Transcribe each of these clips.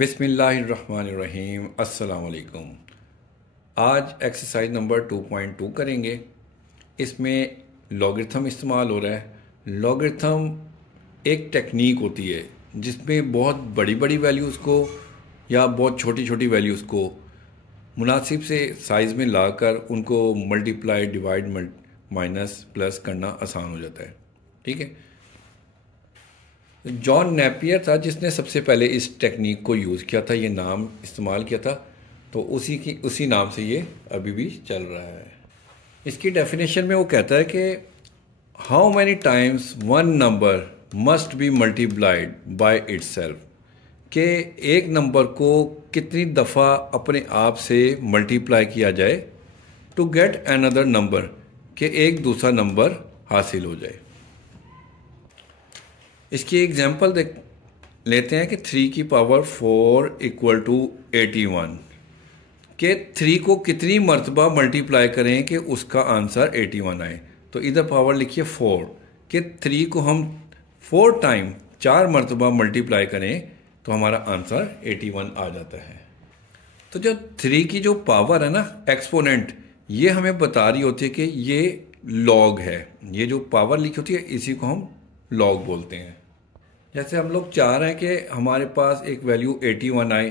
बिस्मिल्लाहिर्रहमानिर्रहीम अस्सलाम वालेकुम। आज एक्सरसाइज नंबर 2.2 करेंगे। इसमें लॉगरिथम इस्तेमाल हो रहा है। लॉगरिथम एक टेक्निक होती है जिसमें बहुत बड़ी बड़ी वैल्यूज़ को या बहुत छोटी छोटी वैल्यूज़ को मुनासिब से साइज़ में लाकर उनको मल्टीप्लाई डिवाइड माइनस प्लस करना आसान हो जाता है। ठीक है। जॉन नेपियर था जिसने सबसे पहले इस टेक्निक को यूज़ किया था, ये नाम इस्तेमाल किया था, तो उसी नाम से ये अभी भी चल रहा है। इसकी डेफिनेशन में वो कहता है कि how many times one number must be multiplied by itself, कि एक नंबर को कितनी दफ़ा अपने आप से मल्टीप्लाई किया जाए टू गेट अनदर नंबर, कि एक दूसरा नंबर हासिल हो जाए। इसकी एग्जांपल देख लेते हैं कि 3 की पावर 4 इक्वल टू 81, के 3 को कितनी मरतबा मल्टीप्लाई करें कि उसका आंसर 81 आए। तो इधर पावर लिखिए 4, कि 3 को हम 4 टाइम 4 मरतबा मल्टीप्लाई करें तो हमारा आंसर 81 आ जाता है। तो जो 3 की जो पावर है ना, एक्सपोनेंट, ये हमें बता रही होती है कि ये लॉग है। ये जो पावर लिखी होती है इसी को हम लॉग बोलते हैं। जैसे हम लोग चाह रहे हैं कि हमारे पास एक वैल्यू 81 आए,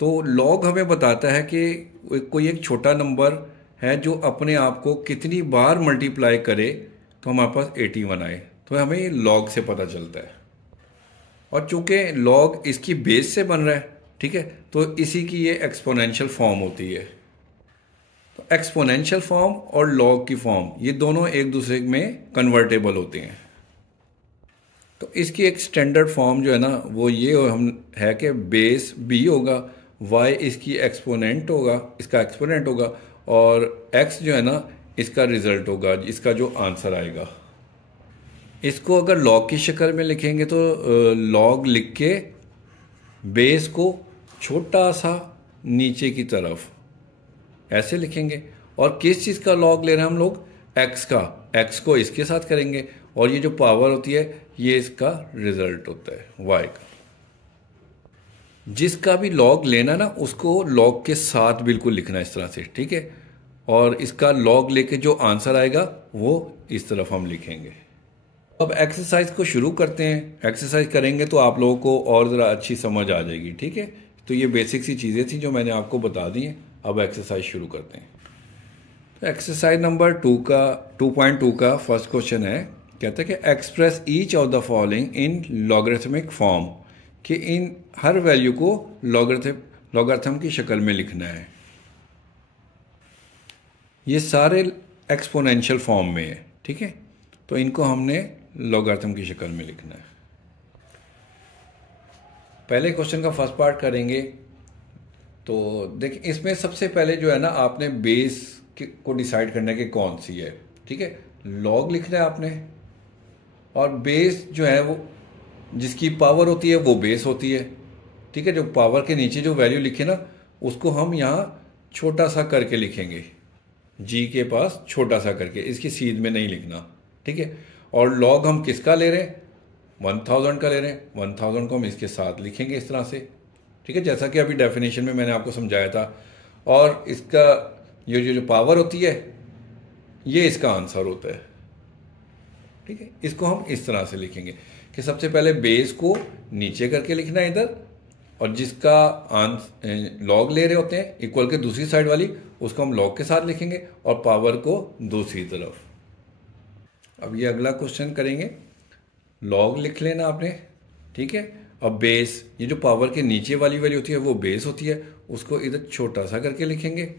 तो लॉग हमें बताता है कि कोई एक छोटा नंबर है जो अपने आप को कितनी बार मल्टीप्लाई करे तो हमारे पास 81 आए, तो हमें लॉग से पता चलता है। और चूंकि लॉग इसकी बेस से बन रहा है, ठीक है, तो इसी की ये एक्सपोनेंशियल फॉर्म होती है। तो एक्सपोनेंशियल फॉर्म और लॉग की फॉर्म ये दोनों एक दूसरे में कन्वर्टेबल होते हैं। तो इसकी एक स्टैंडर्ड फॉर्म जो है ना वो ये हम है कि बेस b होगा, y इसका एक्सपोनेंट होगा, और x जो है ना इसका रिजल्ट होगा, इसका जो आंसर आएगा। इसको अगर लॉग की शक्ल में लिखेंगे तो लॉग लिख के बेस को छोटा सा नीचे की तरफ ऐसे लिखेंगे। और किस चीज़ का लॉग ले रहे हैं हम लोग? x का। x को इसके साथ करेंगे और ये जो पावर होती है ये इसका रिजल्ट होता है y का। जिसका भी लॉग लेना ना उसको लॉग के साथ बिल्कुल लिखना इस तरह से, ठीक है। और इसका लॉग लेके जो आंसर आएगा वो इस तरफ हम लिखेंगे। अब एक्सरसाइज को शुरू करते हैं। एक्सरसाइज करेंगे तो आप लोगों को और ज़रा अच्छी समझ आ जाएगी, ठीक है। तो ये बेसिक सी चीज़ें थी जो मैंने आपको बता दी हैं। अब एक्सरसाइज शुरू करते हैं। तो एक्सरसाइज नंबर 2.2 का फर्स्ट क्वेश्चन है, कहते हैं कि express each of the following in logarithmic form, कि इन हर वैल्यू को लॉगरिथम की शक्ल में लिखना है। ये सारे एक्सपोनेंशियल फॉर्म में है, ठीक है, तो इनको हमने लॉगरिथम की शक्ल में लिखना है। पहले क्वेश्चन का फर्स्ट पार्ट करेंगे। तो देखिए इसमें सबसे पहले जो है ना आपने बेस को डिसाइड करना है कि कौन सी है, ठीक है। लॉग लिखना है आपने, और बेस जो है वो जिसकी पावर होती है वो बेस होती है, ठीक है। जो पावर के नीचे जो वैल्यू लिखे ना उसको हम यहाँ छोटा सा करके लिखेंगे, जी के पास छोटा सा करके, इसकी सीध में नहीं लिखना, ठीक है। और लॉग हम किसका ले रहे हैं? 1000 का ले रहे हैं। 1000 को हम इसके साथ लिखेंगे इस तरह से, ठीक है, जैसा कि अभी डेफिनेशन में मैंने आपको समझाया था। और इसका ये जो पावर होती है ये इसका आंसर होता है, ठीक है। इसको हम इस तरह से लिखेंगे कि सबसे पहले बेस को नीचे करके लिखना है इधर, और जिसका लॉग ले रहे होते हैं इक्वल के दूसरी साइड वाली उसको हम लॉग के साथ लिखेंगे, और पावर को दूसरी तरफ। अब ये अगला क्वेश्चन करेंगे। लॉग लिख लेना आपने, ठीक है। अब बेस, ये जो पावर के नीचे वाली वैल्यू होती है वो बेस होती है, उसको इधर छोटा सा करके लिखेंगे,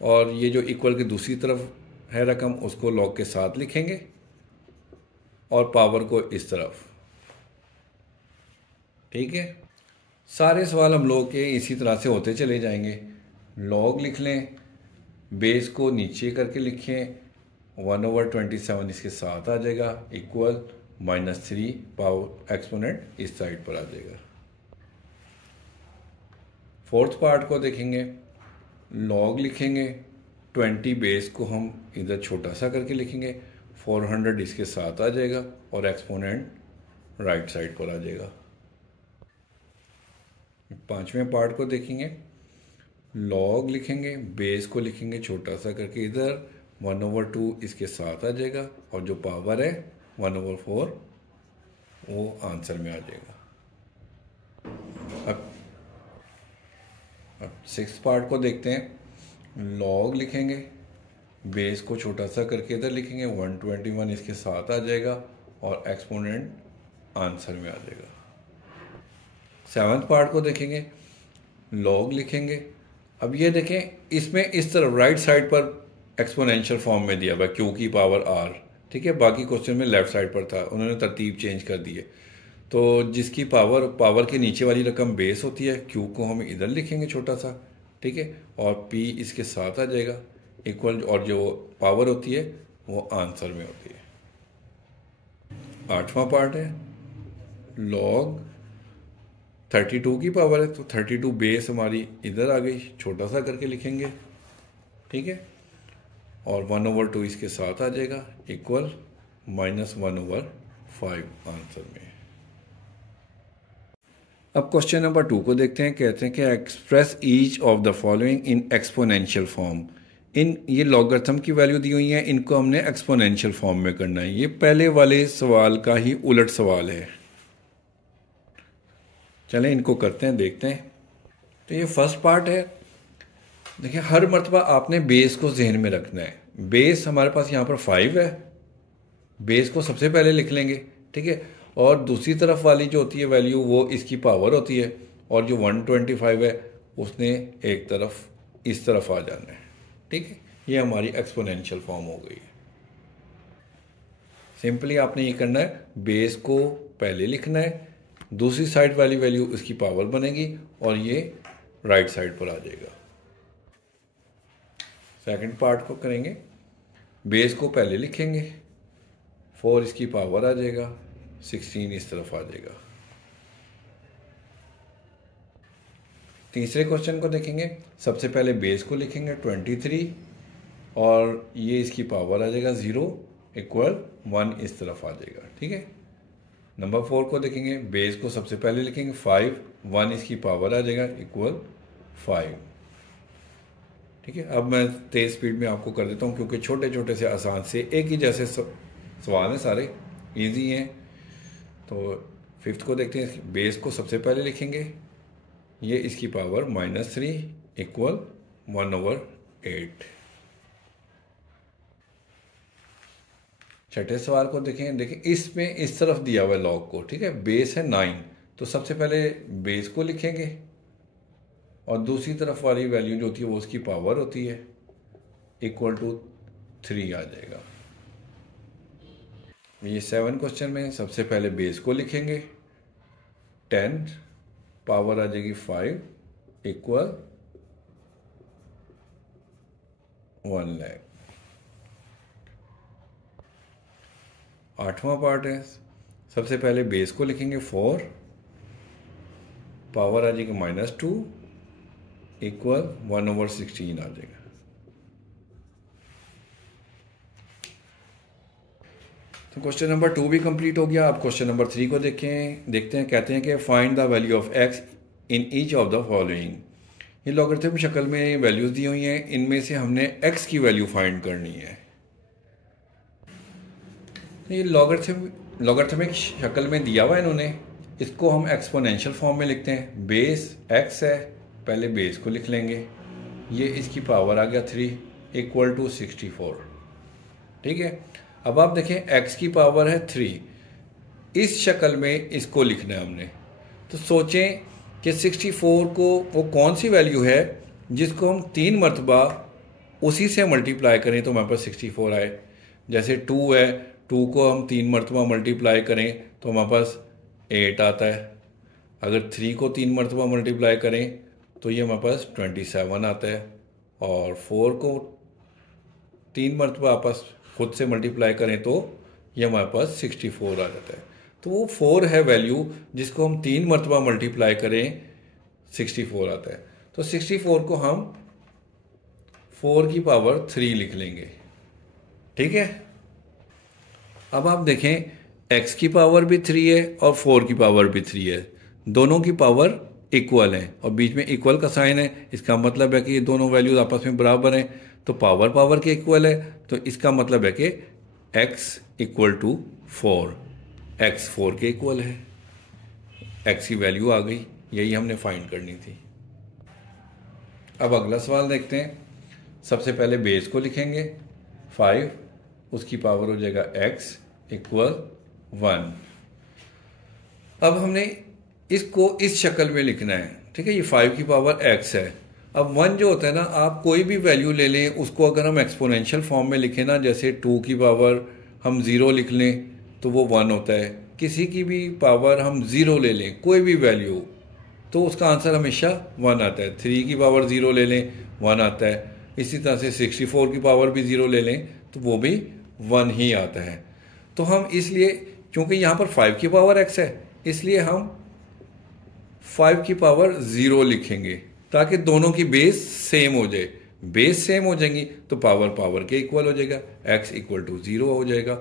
और ये जो इक्वल के दूसरी तरफ है रकम उसको लॉग के साथ लिखेंगे, और पावर को इस तरफ, ठीक है। सारे सवाल हम लोग के इसी तरह से होते चले जाएंगे। लॉग लिख लें, बेस को नीचे करके लिखें, 1/27 इसके साथ आ जाएगा, इक्वल -3 पावर एक्सपोनेंट इस साइड पर आ जाएगा। फोर्थ पार्ट को देखेंगे। लॉग लिखेंगे, 20 बेस को हम इधर छोटा सा करके लिखेंगे, 400 इसके साथ आ जाएगा, और एक्सपोनेंट राइट साइड पर आ जाएगा। पांचवें पार्ट को देखेंगे, लॉग लिखेंगे, बेस को लिखेंगे छोटा सा करके इधर, 1/2 इसके साथ आ जाएगा और जो पावर है 1/4 वो आंसर में आ जाएगा। अब सिक्स पार्ट को देखते हैं, लॉग लिखेंगे, बेस को छोटा सा करके इधर लिखेंगे, 121 इसके साथ आ जाएगा और एक्सपोनेंट आंसर में आ जाएगा। सेवन्थ पार्ट को देखेंगे, लॉग लिखेंगे। अब ये देखें, इसमें इस तरफ राइट साइड पर एक्सपोनेंशियल फॉर्म में दिया हुआ है क्यू की पावर आर, ठीक है। बाकी क्वेश्चन में लेफ्ट साइड पर था, उन्होंने तरतीब चेंज कर दी है। तो जिसकी पावर के नीचे वाली रकम बेस होती है, क्यू को हम इधर लिखेंगे छोटा सा, ठीक है, और पी इसके साथ आ जाएगा इक्वल, और जो पावर होती है वो आंसर में होती है। आठवां पार्ट है, लॉग 32 की पावर है तो 32 बेस हमारी इधर आ गई, छोटा सा करके लिखेंगे, ठीक है, और 1/2 इसके साथ आ जाएगा इक्वल -1/5 आंसर में। अब क्वेश्चन नंबर 2 को देखते हैं। कहते हैं कि express each of the following in exponential form. ये लॉगरिथम की वैल्यू दी हुई है, इनको हमने एक्सपोनेंशियल फॉर्म में करना है। ये पहले वाले सवाल का ही उलट सवाल है। चलें इनको करते हैं, देखते हैं। तो ये फर्स्ट पार्ट है। देखिए, हर मर्तबा आपने बेस को जहन में रखना है। बेस हमारे पास यहाँ पर 5 है, बेस को सबसे पहले लिख लेंगे, ठीक है, और दूसरी तरफ वाली जो होती है वैल्यू वो इसकी पावर होती है, और जो 125 है उसने एक तरफ इस तरफ आ जाना है, ठीक है। ये हमारी एक्सपोनेंशियल फॉर्म हो गई है। सिंपली आपने ये करना है, बेस को पहले लिखना है, दूसरी साइड वाली वैल्यू इसकी पावर बनेगी और ये राइट साइड पर आ जाएगा। सेकंड पार्ट को करेंगे, बेस को पहले लिखेंगे, 4 इसकी पावर आ जाएगा, 16 इस तरफ आ जाएगा। तीसरे क्वेश्चन को देखेंगे, सबसे पहले बेस को लिखेंगे 23 और ये इसकी पावर आ जाएगा 0 इक्वल 1 इस तरफ आ जाएगा, ठीक है। नंबर 4 को देखेंगे, बेस को सबसे पहले लिखेंगे 5, 1 इसकी पावर आ जाएगा इक्वल 5, ठीक है। अब मैं तेज़ स्पीड में आपको कर देता हूँ क्योंकि छोटे छोटे से आसान से एक ही जैसे सवाल हैं, सारे इजी हैं। तो फिफ्थ को देखते हैं, बेस को सबसे पहले लिखेंगे, ये इसकी पावर -3 इक्वल 1/8। छठे सवाल को देखें, इसमें इस तरफ दिया हुआ है लॉग को, ठीक है। बेस है 9, तो सबसे पहले बेस को लिखेंगे और दूसरी तरफ वाली वैल्यू जो होती है वो उसकी पावर होती है, इक्वल टू 3 आ जाएगा। ये 7 क्वेश्चन में सबसे पहले बेस को लिखेंगे, 10 पावर आ जाएगी 5 इक्वल 1 लाख। 8वां पार्ट है, सबसे पहले बेस को लिखेंगे 4, पावर आ जाएगी -2 इक्वल 1/16 आ जाएगा। तो क्वेश्चन नंबर 2 भी कंप्लीट हो गया। अब क्वेश्चन नंबर 3 को देखते हैं। कहते हैं कि find the value of x in each of the following. ये लॉगरिथम शक्ल में वैल्यूज दी हुई हैं, इनमें से हमने x की वैल्यू फाइंड करनी है। ये लॉगरिथमिक शक्ल में दिया हुआ है इन्होंने, इसको हम एक्सपोनेंशियल फॉर्म में लिखते हैं। बेस x है, पहले बेस को लिख लेंगे, ये इसकी पावर आ गया 3 इक्वल टू 64, ठीक है। अब आप देखें, x की पावर है 3, इस शक्ल में इसको लिखना है हमने। तो सोचें कि 64 को वो कौन सी वैल्यू है जिसको हम 3 मरतबा उसी से मल्टीप्लाई करें तो हमारे पास 64 आए। जैसे 2 है, 2 को हम 3 मरतबा मल्टीप्लाई करें तो हमारे पास 8 आता है। अगर 3 को 3 मरतबा मल्टीप्लाई करें तो ये हमारे पास 27 आता है, और 4 को 3 मरतबा आपस खुद से मल्टीप्लाई करें तो ये हमारे पास 64 आ जाता है। तो वो 4 है वैल्यू जिसको हम 3 मरतबा मल्टीप्लाई करें 64 आता है। तो 64 को हम 4 की पावर 3 लिख लेंगे, ठीक है। अब आप देखें, x की पावर भी 3 है और 4 की पावर भी 3 है, दोनों की पावर इक्वल हैं और बीच में इक्वल का साइन है, इसका मतलब है कि ये दोनों वैल्यूज आपस में बराबर हैं। तो पावर पावर के इक्वल है, तो इसका मतलब है कि x इक्वल टू 4, x 4 के इक्वल है। x की वैल्यू आ गई, यही हमने फाइंड करनी थी। अब अगला सवाल देखते हैं। सबसे पहले बेस को लिखेंगे 5, उसकी पावर हो जाएगा x इक्वल 1। अब हमने इसको इस शक्ल में लिखना है, ठीक है। ये 5 की पावर x है। अब 1 जो होता है ना, आप कोई भी वैल्यू ले लें, उसको अगर हम एक्सपोनेंशियल फॉर्म में लिखें ना, जैसे 2 की पावर हम 0 लिख लें तो वो 1 होता है। किसी की भी पावर हम 0 ले लें, कोई भी वैल्यू, तो उसका आंसर हमेशा 1 आता है। 3 की पावर 0 ले लें, 1 आता है। इसी तरह से 64 की पावर भी 0 ले लें तो वो भी 1 ही आता है। तो हम इसलिए, क्योंकि यहाँ पर 5 की पावर x है, इसलिए हम 5 की पावर 0 लिखेंगे ताकि दोनों की बेस सेम हो जाए। बेस सेम हो जाएंगी तो पावर पावर के इक्वल हो जाएगा, x इक्वल टू 0 हो जाएगा।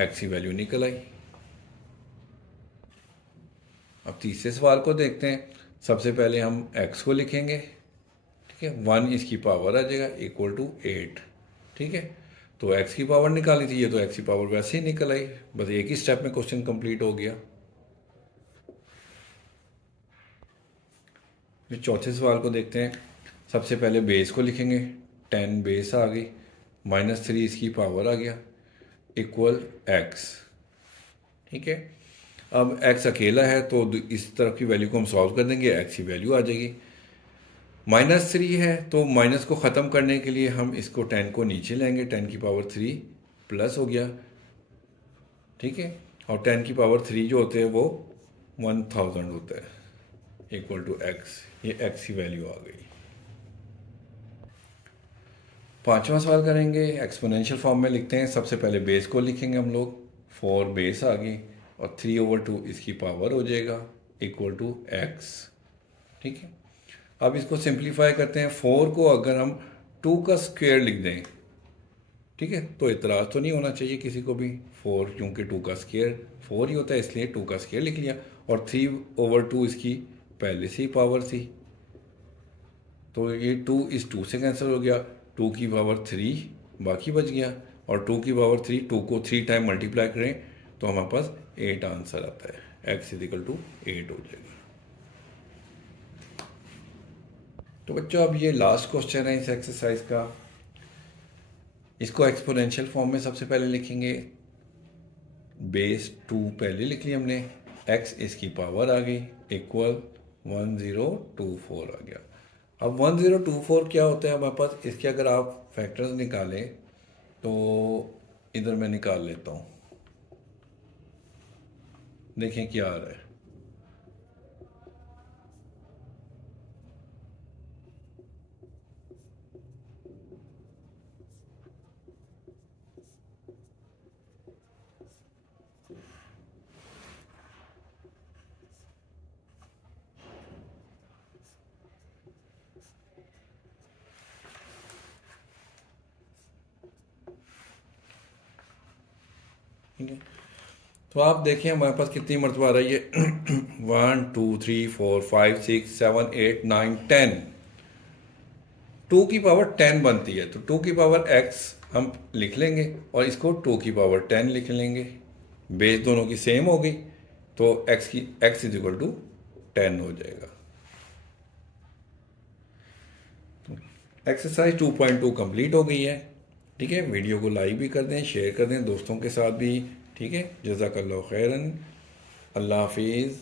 x की वैल्यू निकल आई। अब तीसरे सवाल को देखते हैं। सबसे पहले हम x को लिखेंगे, ठीक है। 1 इसकी पावर आ जाएगा इक्वल टू 8, ठीक है। तो x की पावर निकाली थी, ये तो x की पावर वैसे ही निकल आई। बस एक ही स्टेप में क्वेश्चन कंप्लीट हो गया। फिर चौथे सवाल को देखते हैं। सबसे पहले बेस को लिखेंगे, 10 बेस आ गई, -3 इसकी पावर आ गया इक्वल x, ठीक है। अब x अकेला है तो इस तरफ की वैल्यू को हम सॉल्व कर देंगे, x की वैल्यू आ जाएगी। -3 है तो माइनस को ख़त्म करने के लिए हम इसको 10 को नीचे लेंगे, 10 की पावर 3 प्लस हो गया, ठीक है। और 10 की पावर 3 जो होते हैं वो 1000 होता है इक्वल टू x। ये x की वैल्यू आ गई। पांचवा सवाल करेंगे, एक्सपोनेंशियल फॉर्म में लिखते हैं। सबसे पहले बेस को लिखेंगे हम लोग, 4 बेस आ गई और 3/2 इसकी पावर हो जाएगा इक्वल टू x, ठीक है। अब इसको सिंप्लीफाई करते हैं। 4 को अगर हम 2 का स्क्वायर लिख दें, ठीक है, तो इतराज़ तो नहीं होना चाहिए किसी को भी। 4 क्योंकि 2 का स्क्वायर 4 ही होता है, इसलिए 2 का स्क्वायर लिख लिया। और 3/2 इसकी पहले से ही पावर थी, तो ये 2 इस 2 से कैंसिल हो गया। 2 की पावर 3 बाकी बच गया, और 2 की पावर 3, 2 को 3 टाइम मल्टीप्लाई करें तो हमारे पास 8 आंसर आता है। x इक्वल टू 8 हो जाएगा। तो बच्चों अब ये लास्ट क्वेश्चन है इस एक्सरसाइज का। इसको एक्सपोनेंशियल फॉर्म में सबसे पहले लिखेंगे। बेस 2 पहले लिख लिया हमने, x इसकी पावर आ गई इक्वल 1024 आ गया। अब 1024 क्या होता है हमारे पास, इसके अगर आप फैक्टर्स निकालें तो इधर मैं निकाल लेता हूँ, देखें क्या आ रहा है। ठीक है, तो आप देखें हमारे पास कितनी मरतबा आ रही है। 1 2 3 4 5 6 7 8 9 10। 2 की पावर 10 बनती है, तो 2 की पावर x हम लिख लेंगे और इसको 2 की पावर 10 लिख लेंगे। बेस दोनों की सेम हो गई तो x इज इक्वल टू 10 हो जाएगा। एक्सरसाइज 2.2 कंप्लीट हो गई है, ठीक है। वीडियो को लाइक भी कर दें, शेयर कर दें दोस्तों के साथ भी, ठीक है। जज़ाकल्लाहु खैरन, अल्लाह हाफिज़।